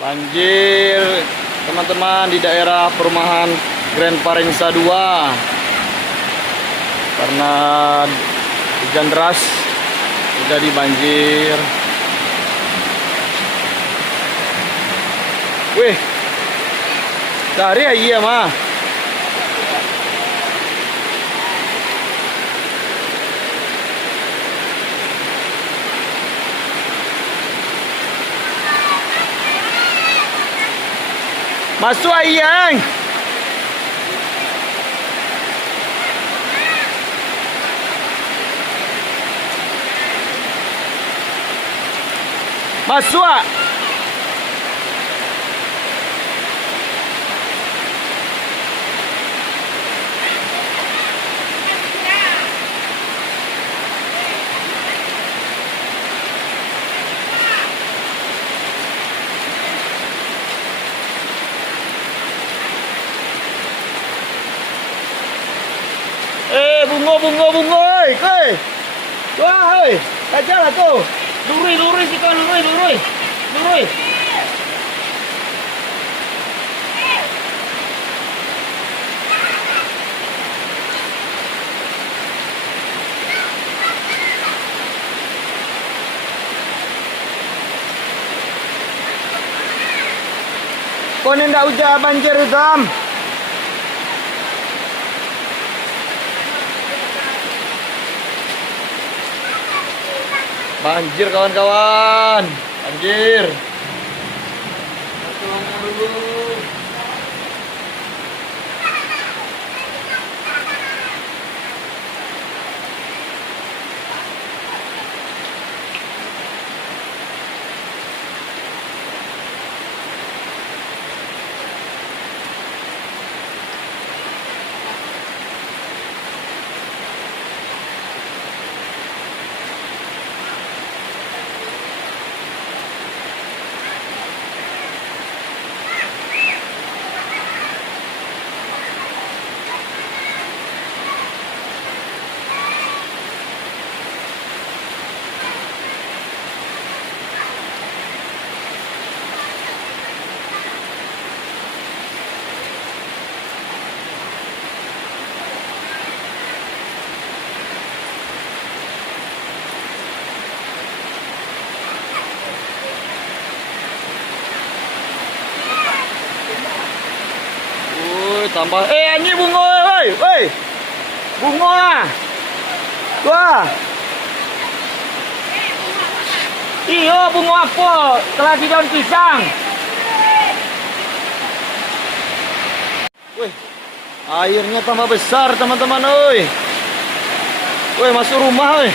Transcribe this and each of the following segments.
Banjir teman-teman di daerah perumahan Grand Paringsa 2 karena hujan deras terjadi banjir. Wih, dari ya iya mah. Masuk ayang. Masuk. Bungo ơi, ơi. Wah, ơi. Aja lah tuh. Lurui sih kan, lurui. Kau nenda uja banjir hitam. Banjir kawan-kawan, banjir. Tambah ini bungo woi bungo ah wah iyo bungo apa telah di daun pisang. Wih, airnya tambah besar teman-teman oi. Woi, masuk rumah oi.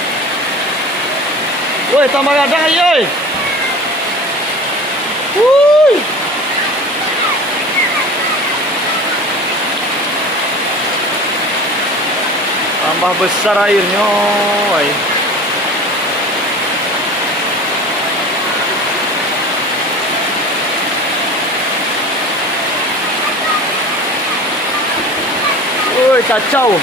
Woi, tambah gadang aja oi. Tambah besar airnya, woy. Woi, kacau.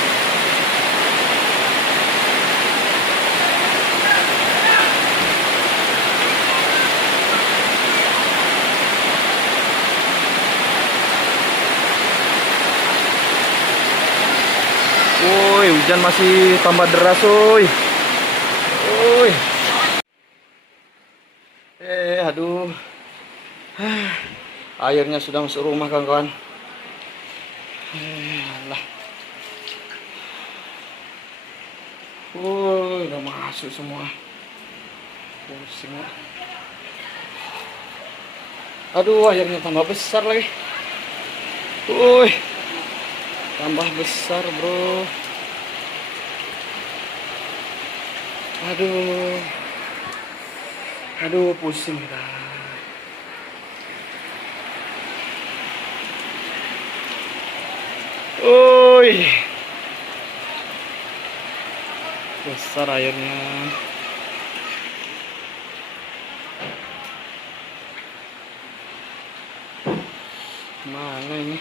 Woi, hujan masih tambah deras, woi. Woi. Aduh. Airnya sudah masuk rumah, kawan-kawan. Alah. Woi, udah masuk semua. Pusing ya. Aduh, airnya tambah besar lagi. Woi. Tambah besar, bro. Aduh, pusing dah. Oi, besar airnya. Mana ini?